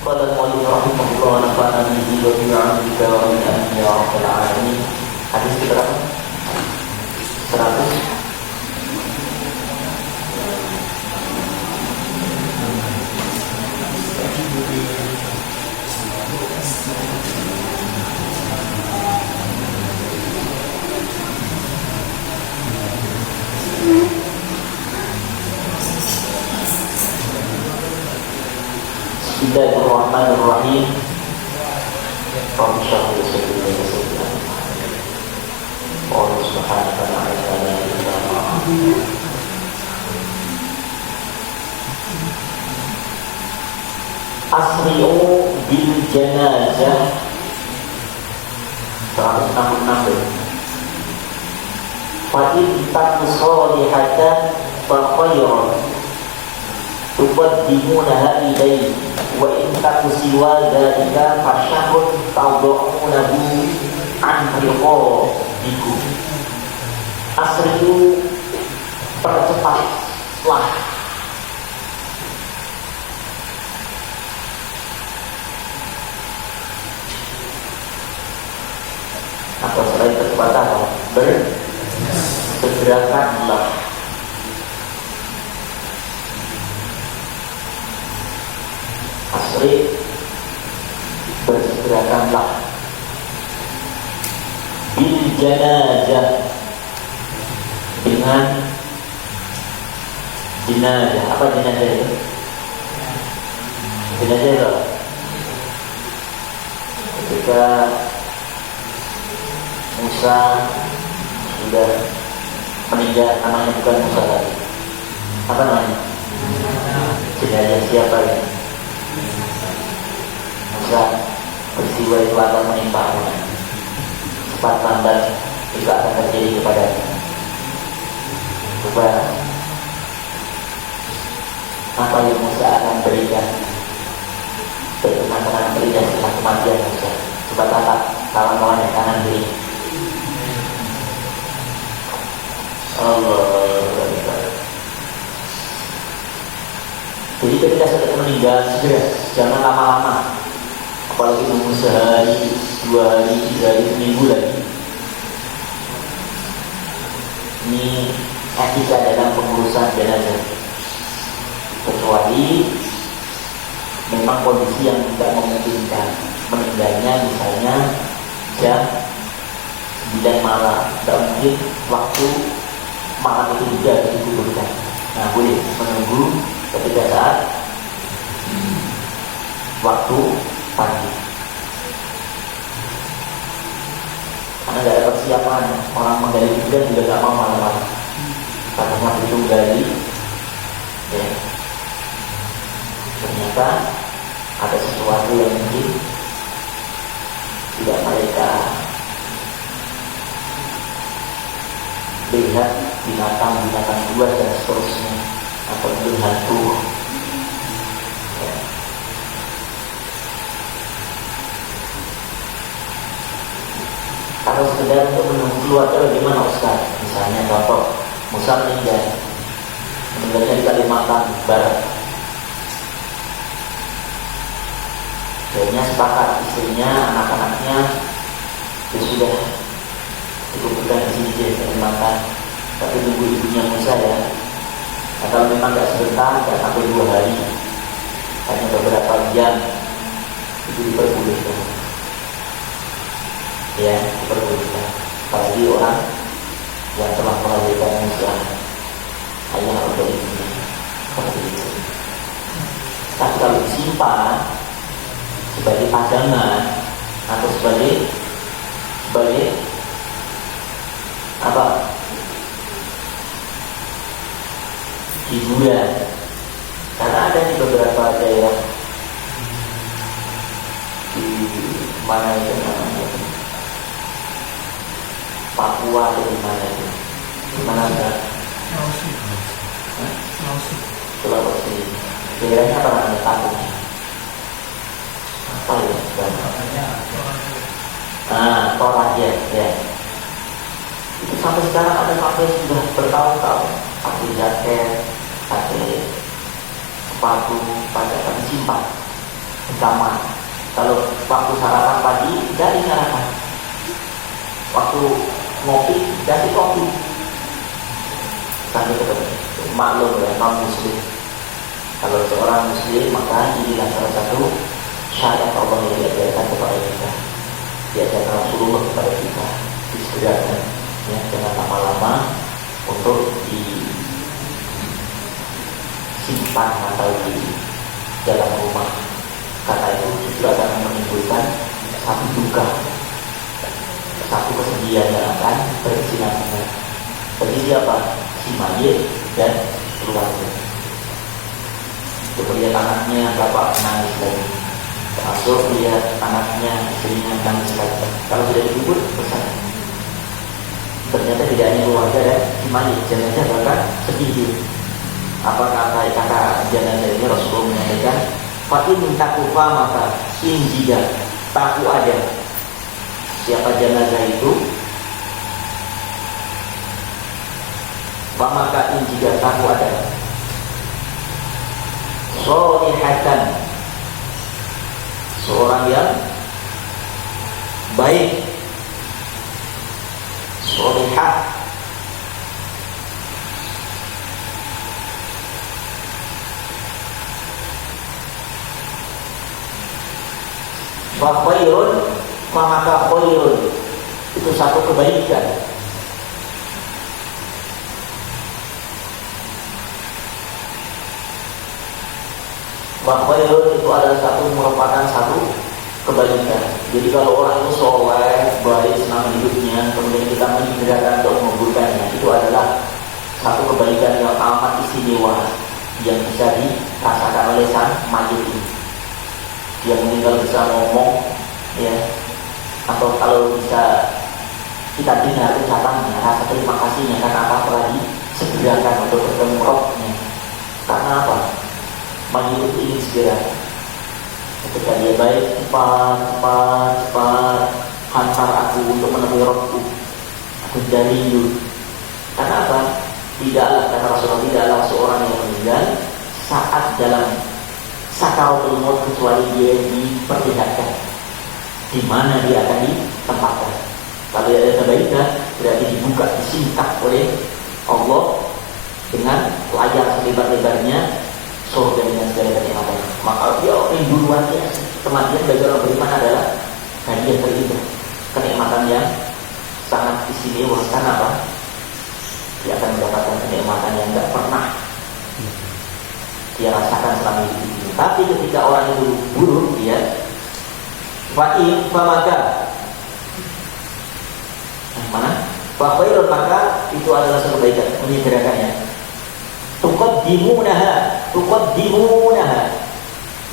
Qala al-mu'allif rahimahullah wa nafa'ana bihi wa bi 'ilmihi wa bi amrihi ya rabbal alamin. Hadis berapa? 100. Bismillahirrahmanirrahim. Rabbi shrah li sadri wa yassir li amri. Qul subhanaka la ilma lana illa ma 'allamtana. Asri'u bil janazah 166. Fa in takusolihatan fa khairan tuqaddimunaha ilayhi wa in takusiwa dzalika fa syarrun tawdu'unahu an riqabikum. Asri'u, percepatlah. Atau selain percepatan, bersegerakanlah. Asri, bersegerakanlah. Bil janazah, dengan jenazah. Apa jenazah itu? Jenazah itu ketika Musa sudah meninggal, namanya bukan Musa lagi. Apa namanya? Jenazah siapa ini? Musa, peristiwa itu akan menimpamu. Cepat lambat itu akan terjadi kepadanya. Coba apa yang Musa akan berikan, bagaimana berikan setelah kematian Musa. Coba tatap kawan-kawan yang kanan kiri. Allah. Jadi ketika sudah meninggal, segera, jangan lama-lama. Apalagi nunggu sehari, 2 hari, 3 hari, seminggu lagi. Ini etika dalam pengurusan jenazah. Kecuali memang kondisi yang tidak memungkinkan. Meninggalnya misalnya jam 9 malam, tidak mungkin waktu malam itu juga dikuburkan. Nah, boleh menunggu ketika saat waktu pagi. Karena tidak ada persiapan, orang menggali kuburan juga tidak mau malam-malam. Karena waktu itu gali, ya, ternyata ada sesuatu yang mungkin tidak mereka lihat, binatang buas dan seterusnya, atau mungkin hantu. Ya. Kalau sekedar untuk menunggu keluarga bagaimana Ustaz? Misalnya contoh, Musa meninggalnya di Kalimantan Barat. Akhirnya sepakat istrinya, anak-anaknya ya sudah dikuburkan di sini di Kalimantan. Tapi tunggu ibunya Musa ya. Nah, kalau memang tidak sebentar, tidak sampai 2 hari, hanya beberapa jam, itu diperbolehkan. Ya, diperbolehkan. Apalagi orang yang telah melahirkan Musa, ayah atau ibunya, seperti itu. Tapi kalau disimpan sebagai pajangan atau sebagai apa? Hiburan. Karena ada di beberapa daerah di mana itu namanya, Papua atau di mana itu? Di mana ada? Sulawesi. Daerahnya apa namanya? Kampungnya apa ya? Toraja, ya. Itu sampai sekarang ada pakai sudah bertahun-tahun, pakai jaket, pakai sepatu, pakai simpan. bersama. Kalau waktu sarapan pagi, dari sarapan. Waktu ngopi, dari kopi. Sampai ketemu. Maklum ya, non muslim. Kalau seorang muslim, maka inilah salah satu syariat Allah yang diajarkan kepada kita. Diajarkan Rasulullah kepada kita. Disegerakan, ya, jangan lama-lama untuk disimpan atau di dalam rumah. Karena itu justru akan menimbulkan satu duka, satu kesedihan yang akan berkesinambungan bagi siapa? Si mayit dan keluarga. Untuk lihat anaknya, bapak nangis lagi. Termasuk lihat anaknya, istrinya nangis lagi. Kalau sudah dikubur, pesan. Ternyata tidak hanya keluarga dan si mayit, jenazah bahkan sedih. Apa kata jenazah ini? Rasulullah menyampaikan, "Fatin takufa maka injida taku ada." Siapa jenazah itu? Maka injida taku ada. Solihatan, seorang yang baik, solihah, wa khairun, maka khairun itu satu kebaikan. Wa khairun itu adalah merupakan satu kebaikan. Jadi kalau orang itu soleh, baik selama hidupnya, kemudian kita menyegerakan untuk menguburkannya, itu adalah satu kebaikan yang amat istimewa yang bisa dirasakan oleh sang mayit ini. Dia mungkin kalau bisa ngomong, ya, atau kalau bisa kita dengar ucapannya, rasa terima kasihnya karena apa telah disegerakan untuk bertemu rohnya. Karena apa? Mayit itu ingin segera. Ketika dia baik, cepat hantar aku untuk menemui rohku. Aku rindu. Karena apa? Tidaklah, kata Rasulullah, tidaklah seorang yang meninggal saat dalam sakaratul maut kecuali dia diperlihatkan di mana dia akan ditempatkan. Kalau ada kebaikan, berarti dibuka, disingkap oleh Allah dengan layar selebar-lebarnya surga dengan segala kenikmatan. Maka dia rindu luarnya. Kematian bagi orang beriman adalah hadiah terindah, kenikmatan yang sangat istimewa. Karena apa? Dia akan mendapatkan kenikmatan yang tidak pernah dia rasakan selama hidup ini. Tapi ketika orang itu buruk, dia fa'in famaka mana? Fa'khairun, maka itu adalah satu kebaikan, menyegerakannya. Tuqaddimunaha,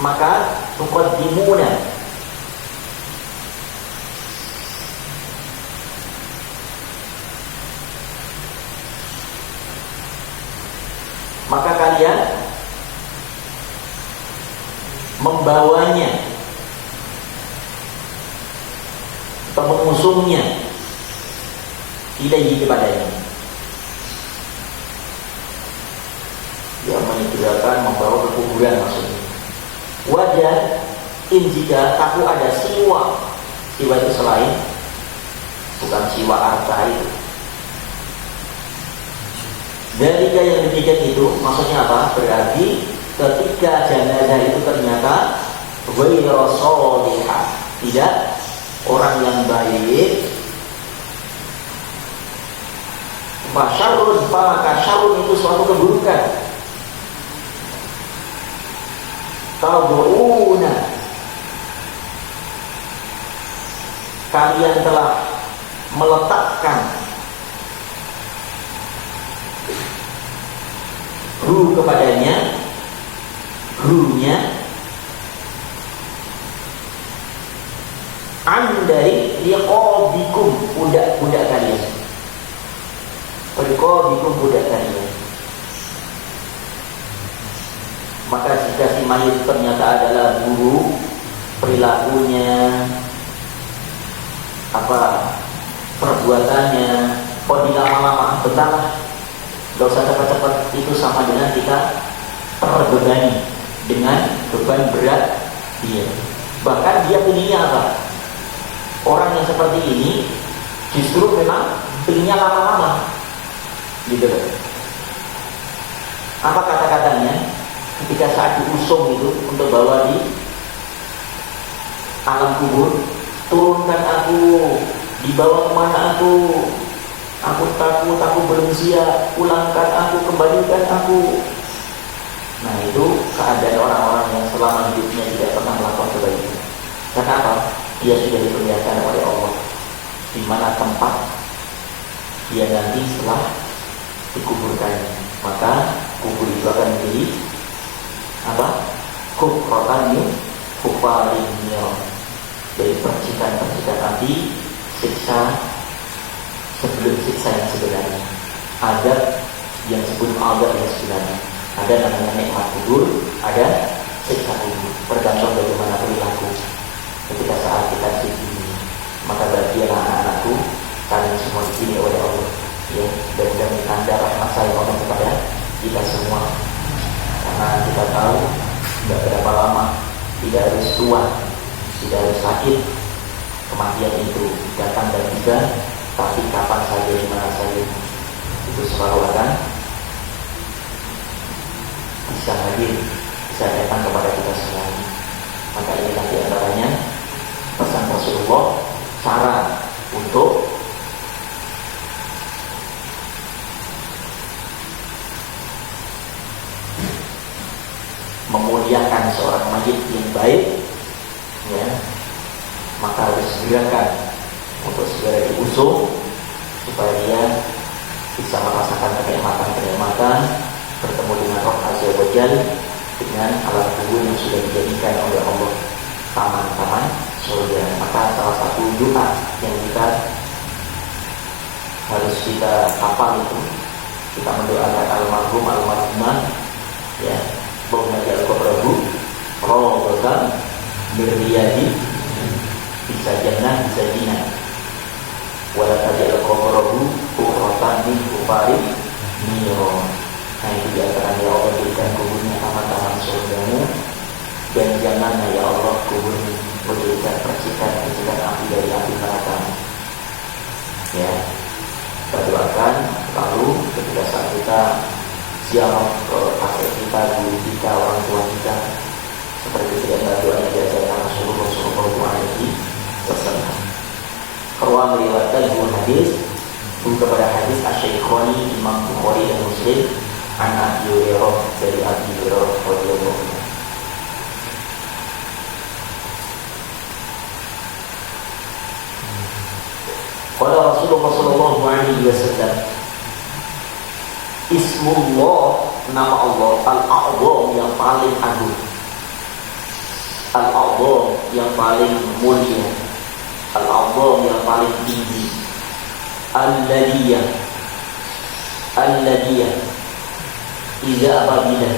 maka tuqaddimuna, maka kalian membawanya atau mengusungnya ilaihi kepadanya. Dia menyegerakan membawa ke kuburan maksudnya. Wajah jika aku ada siwa itu selain, bukan siwa arta itu. Dari yang demikian itu maksudnya apa? Berarti ketika jenazah itu ternyata ghairu sholihah, tidak orang yang baik, fasyarrun, maka syarrun itu suatu keburukan. Tabu'una, kalian telah meletakkan kepadanya, gurunya dari liqabikum, budak-budak kalian, liqabikum, budak kalian. Maka jika si mayit ternyata adalah guru, perilakunya, perbuatannya, kok dilama-lama, betah, gak usah cepat-cepat, itu sama dengan kita terbebani dengan beban berat Iya. Bahkan dia pilihnya apa? Orang yang seperti ini justru memang pilihnya lama-lama, gitu loh. Apa kata-katanya? Ketika saat diusung itu untuk bawa di alam kubur, turunkan aku, dibawa kemana aku takut, aku belum siap, pulangkan aku, kembalikan aku. Nah itu keadaan orang-orang yang selama hidupnya tidak pernah melakukan kebaikan. Karena apa? Dia sudah diperlihatkan oleh Allah di mana tempat dia nanti setelah dikuburkannya. Maka kubur itu akan menjadi apa? Kufarin dari percikan-percikan api, siksa sebelum siksa yang sebenarnya. Adab yang sebelum adab yang sebenarnya. Ada namanya nikmat kubur, ada siksa kubur. Tergantung bagaimana perilaku ketika saat kita di sini. Maka bagilah anak-anakku, kalian semua dipilih oleh Allah, ya, dan demi tanda rahmat saya Allah kepada kita semua. Karena kita tahu tidak berapa lama, tidak harus tua, tidak harus sakit, kematian itu datang dan tiba. Tapi kapan saja, di mana saja, itu selalu akan bisa hadir, bisa datang kepada kita semua. Maka inilah diantaranya pesan Rasulullah, cara untuk memuliakan seorang mayit yang baik, ya, maka harus segerakan untuk segera diusung supaya dia bisa merasakan kenikmatan bertemu dengan Roh Azza wa Jalla, dengan alam kubur yang sudah dijadikan oleh Allah taman-taman surga. Maka salah satu doa yang kita harus kita hafal itu, kita mendoakan almarhumah, ya, bahwa al-qabrahu rawdatan mirriyadi bisa jannah bisa jinah, wala tajal qabrahu qurratan min kufarin niro. Nah itu diantara ya Allah, berikan kuburnya taman-taman surgamu, dan janganlah ya Allah kuburnya menjadikan percikan-percikan api dari api neraka. Ya, kita doakan. Lalu ketika saat kita ziarah ke kakek kita, guru kita, orang tua kita, seperti tidak doanya diajarkan Rasulullah Sallallahu Alaihi Wasallam. Karena meriwayatkan dua hadis, itu kepada hadis Asy-Syaikhani Imam Bukhari dan Muslim, an Abi Hurairah, dari Abi Hurairah radhiyallahu anhu. Qala Rasulullah Sallallahu Alaihi Wasallam, Ismullah, nama Allah, Al-A'zam, yang paling agung, Al-A'zam, yang paling mulia, Al-A'zam, yang paling tinggi, Al-Ladiyah, Iza apabila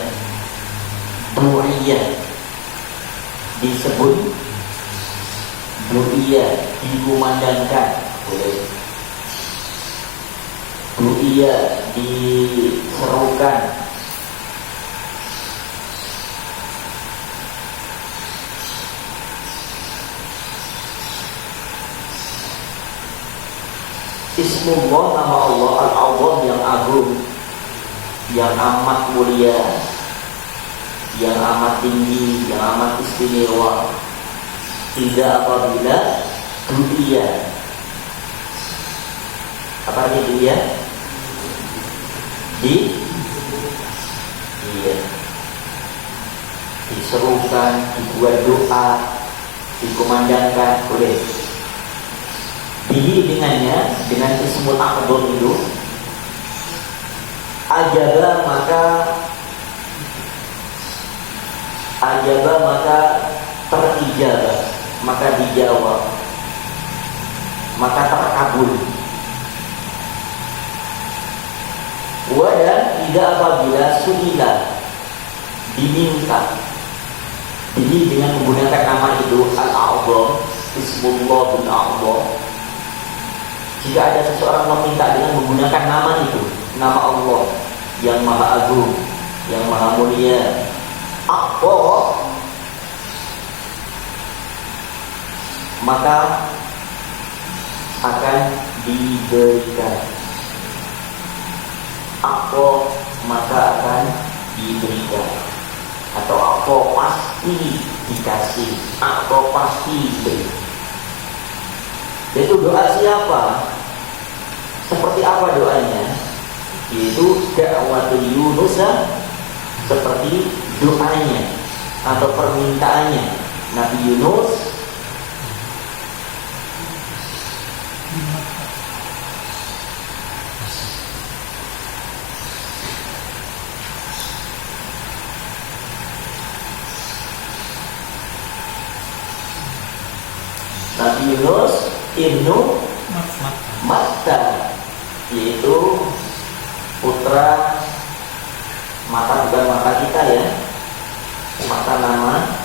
Du'iyah disebut, Du'iyah dikumandangkan, boleh, Du'iyah diserukan, Ismullah, nama Allah, Al-A'zam, yang agung, yang amat mulia, yang amat tinggi, yang amat istimewa. Tidak apabila Du'iyah, apa artinya Du'iyah? Diserukan, dibuat doa, dikumandangkan, boleh. Bihi, dengannya, dengan Ismul A'zam itu, Ajaba maka terijabah, maka dijawab, maka terkabul. Dan tidak apabila suila, diminta, ini dengan menggunakan nama itu Al-A'zam, Ismullah bin A'zam. Jika ada seseorang meminta dengan menggunakan nama itu, nama Allah yang maha agung, yang maha mulia, maka akan diberikan. Apa maka akan diberikan, atau apa pasti dikasih, apa pasti diberi. Itu doa siapa? Seperti apa doanya? Yaitu da'watul Yunus, seperti doanya atau permintaannya Nabi Yunus ibnu Matta, yaitu putra Mata, bukan mata kita ya, Mata nama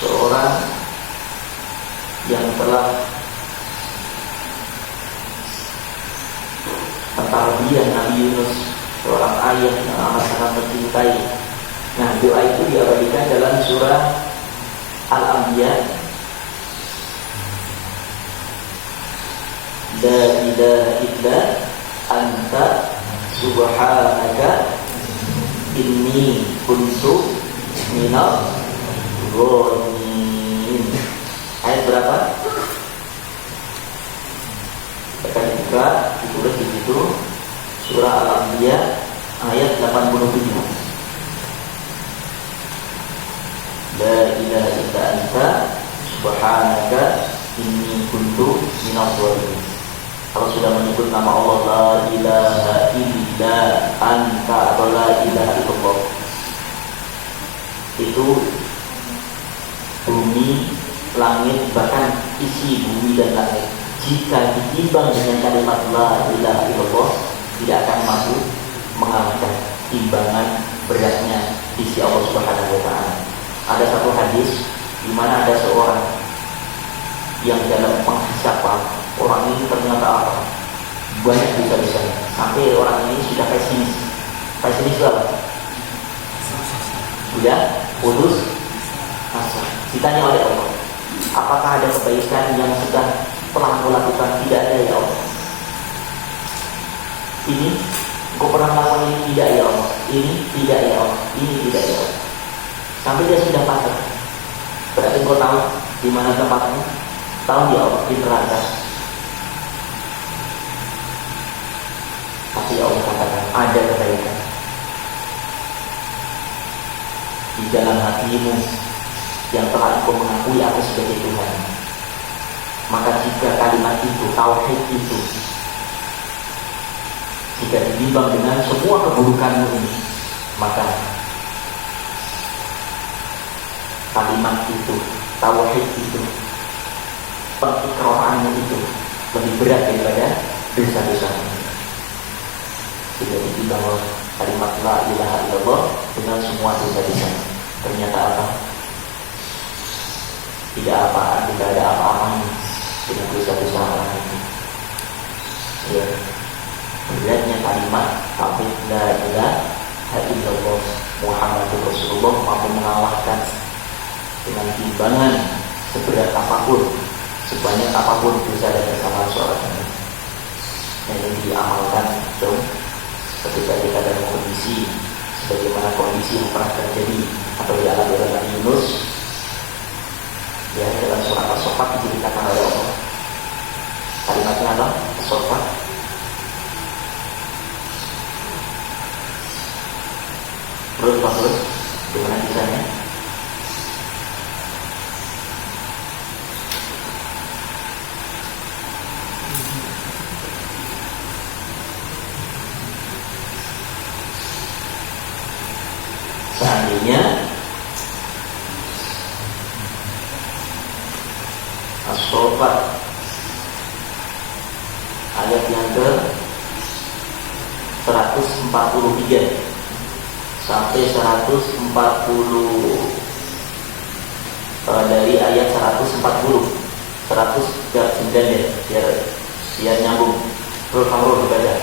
seorang yang telah mentarbiyah Nabi Yunus, seorang ayah yang amat sangat mencintai. Nah, doa itu diabadikan dalam surah Al-Anbiya. La ilaha illa anta subhanaka inni kuntu minal zalimin. Ayat berapa? Akan dibuka, ditulis di situ, surah Al-Anbiya ayat 87. La ilaha illa anta subhanaka inni kuntu minal zalimin. Kalau sudah menyebut nama Allah, la ilaha illa anta atau la ilaha illallah, itu bumi, langit, bahkan isi bumi dan langit, jika ditimbang dengan kalimat la ilaha illallah, tidak akan mampu mengangkat timbangan beratnya di sisi Allah Subhanahu wa taala. Ada satu hadis di mana ada seorang yang dalam penghisapan, orang ini ternyata apa? Banyak bisa-bisa, sampai orang ini sudah pesimis. Pesimis itu apa? Sudah putus asa. Ditanya oleh Allah, apakah ada kebaikan yang sudah pernah kau lakukan? Tidak ada ya Allah. Ini kau pernah melakukan ini? Tidak ya Allah. Ini tidak ya Allah. Ini tidak ya Allah. Sampai dia sudah pasrah. Berarti kau tahu di mana tempatnya? Tahu ya Allah, di neraka. Tapi Allah katakan ada kebaikan di dalam hatimu yang telah engkau mengakui aku sebagai Tuhan. Maka jika kalimat itu, tauhid itu, jika ditimbang dengan semua keburukanmu ini, maka kalimat itu, tauhid itu, pengikraranmu itu lebih berat daripada dosa-dosamu. Jika ditimbang kalimat la ilaha illallah dengan semua dosa-dosa, ternyata apa? Tidak apa, tidak ada apa-apanya dengan dosa-dosa orang itu. Ya, beratnya kalimat tauhid la ilaha illallah Muhammadur Rasulullah mampu mengalahkan dengan timbangan seberat apapun, sebanyak apapun dosa dan kesalahan seorang ini. Yang diamalkan dong ketika kita dalam kondisi sebagaimana kondisi yang pernah terjadi atau dialami oleh Nabi Yunus, ya, dalam surah As-Saffat diceritakan oleh Allah. Kalimatnya apa? As-Saffat. Terus gimana kisahnya? Seandainya As-Saffat ayat yang ke 143 sampai 140, dari ayat 140 biar nyambung. Terus kamu berbaca.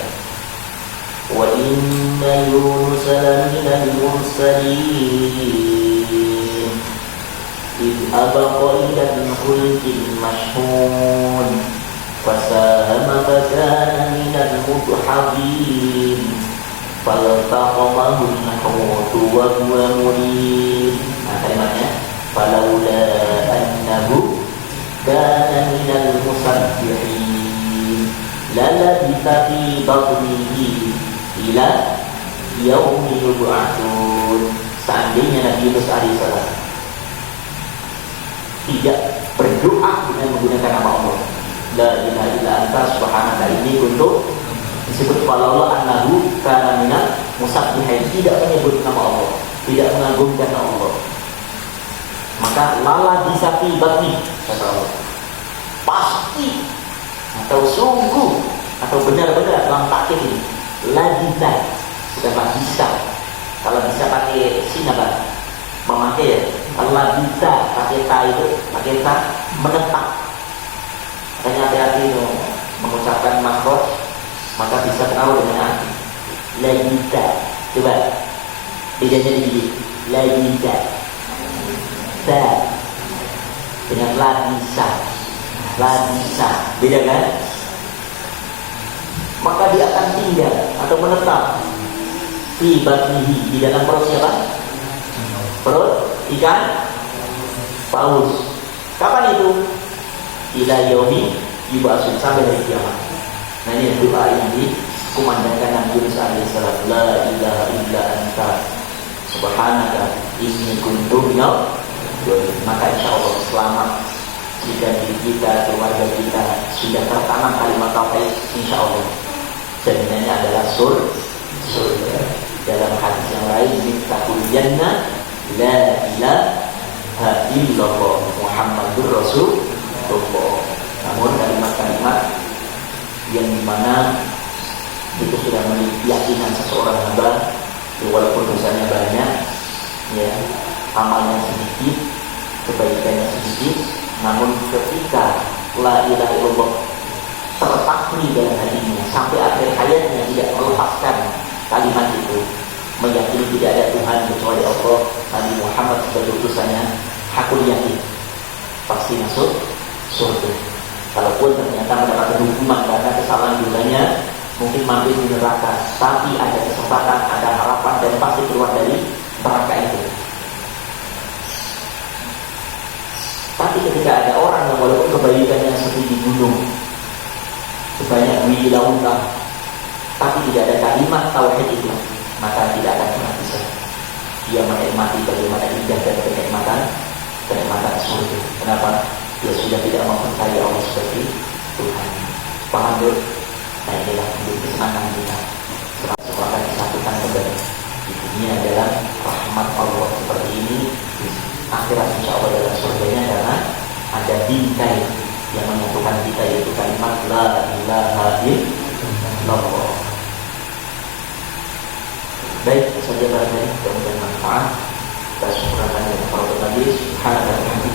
Wa inna Yunus laminal mursalin إذ أبق إلى الفلك المشحون فساهم فكان من المدحضين فالتقمه الحوت وهو مليم. Nah kalimatnya falaula annahu kana minal musabbihin lalabitha fi batnihi ila yaumi yub'atsun. Seandainya Nabi Yunus alaihissalam tidak berdoa dengan menggunakan nama Allah, la ilaha illa anta subhanaka inni kuntu, disebut falaula annahu kana minal musabbihin, tidak menyebut nama Allah, tidak mengagungkan nama Allah, maka lala bisa tibatni, kata Allah, pasti atau sungguh atau benar-benar dalam takkid ini ladita, bukanlah bisa. Kalau bisa pakai sinabah memakai ya. Kalau ladita pakai ta itu pakai ta menetap. Makanya hati-hati itu mengucapkan makhraj, maka bisa pengaruh dengan arti. Ladita, coba bedanya di gigi. Ladita, ta dengan ladisa, ladisa, beda kan? Maka dia akan tinggal atau menetap di batnihi, di dalam perut siapa? Perut ikan paus. Kapan itu? Ila yaumi yub'atsun, sampai hari kiamat. Nah ini doa yang dikumandangkan Nabi Yunus alaihissalam, la ilaha illa anta subhanaka inni kuntu minal dzalimin. Maka insya Allah selamat jika diri kita, keluarga kita sudah tertanam kalimat tauhid, insya Allah jaminannya adalah surga. Dalam hadis yang lain, miftahul jannah la ilaha illallah Muhammadur Rasulullah. Namun kalimat-kalimat yang dimana itu sudah meyakinkan seseorang hamba, walaupun dosanya banyak, ya, amalnya sedikit, kebaikannya sedikit, namun ketika la ilaha illallah terpatri dalam hatinya sampai akhir hayatnya tidak melepaskan kalimat itu, meyakini tidak ada Tuhan kecuali Allah, Nabi Muhammad sebagai utusannya, hakul yakin pasti masuk surga. Kalaupun ternyata mendapatkan hukuman karena kesalahan dosanya, mungkin mampir di neraka, tapi ada kesempatan, ada harapan dan pasti keluar dari neraka itu. Tapi ketika ada orang yang walaupun kebaikannya seperti di gunung, sebanyak di lautan, tapi tidak ada kalimat tauhid itu, maka tidak akan pernah bisa dia menikmati bagaimana indah dan kenikmatan surga. Kenapa? Dia sudah tidak mempercayai Allah sebagai Tuhan. Paham dulu? Nah inilah menjadi kesenangan kita. Semua akan disatukan kembali. Di dunia adalah rahmat Allah seperti ini. Akhirat insya Allah dalam surganya adalah ada bingkai yang menyatukan kita, yaitu kalimat la ilaha illallah. Baik, itu saja barangkali mudah-mudahan manfaat. Kita syukurkan kepada Allah Nabi Subhanahu wa taala.